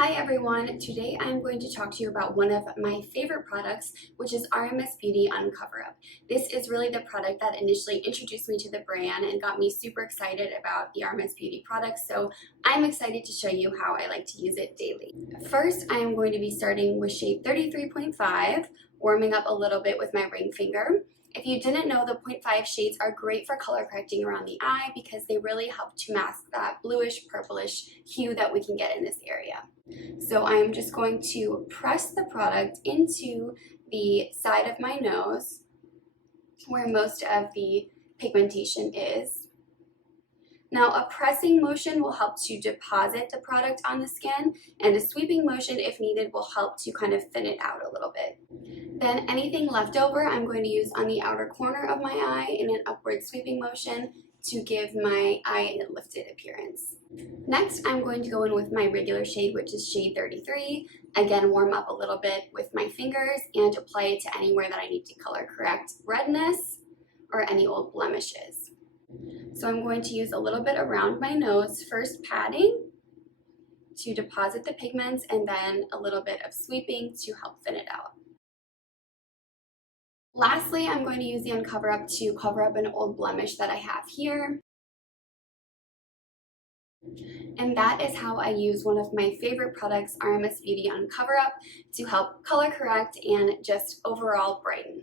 Hi everyone, today I'm going to talk to you about one of my favorite products, which is RMS Beauty Uncover Up. This is really the product that initially introduced me to the brand and got me super excited about the RMS Beauty products, so I'm excited to show you how I like to use it daily. First, I am going to be starting with shade 33.5, warming up a little bit with my ring finger. If you didn't know, the 0.5 shades are great for color correcting around the eye because they really help to mask that bluish purplish hue that we can get in this area. So I'm just going to press the product into the side of my nose where most of the pigmentation is. Now a pressing motion will help to deposit the product on the skin, and a sweeping motion, if needed, will help to kind of thin it out a little bit. Then anything left over I'm going to use on the outer corner of my eye in an upward sweeping motion to give my eye a lifted appearance. Next, I'm going to go in with my regular shade, which is shade 33. Again, warm up a little bit with my fingers and apply it to anywhere that I need to color correct redness or any old blemishes. So I'm going to use a little bit around my nose, first patting to deposit the pigments and then a little bit of sweeping to help thin it out. Lastly, I'm going to use the Uncover Up to cover up an old blemish that I have here. And that is how I use one of my favorite products, RMS Beauty Uncover Up, to help color correct and just overall brighten.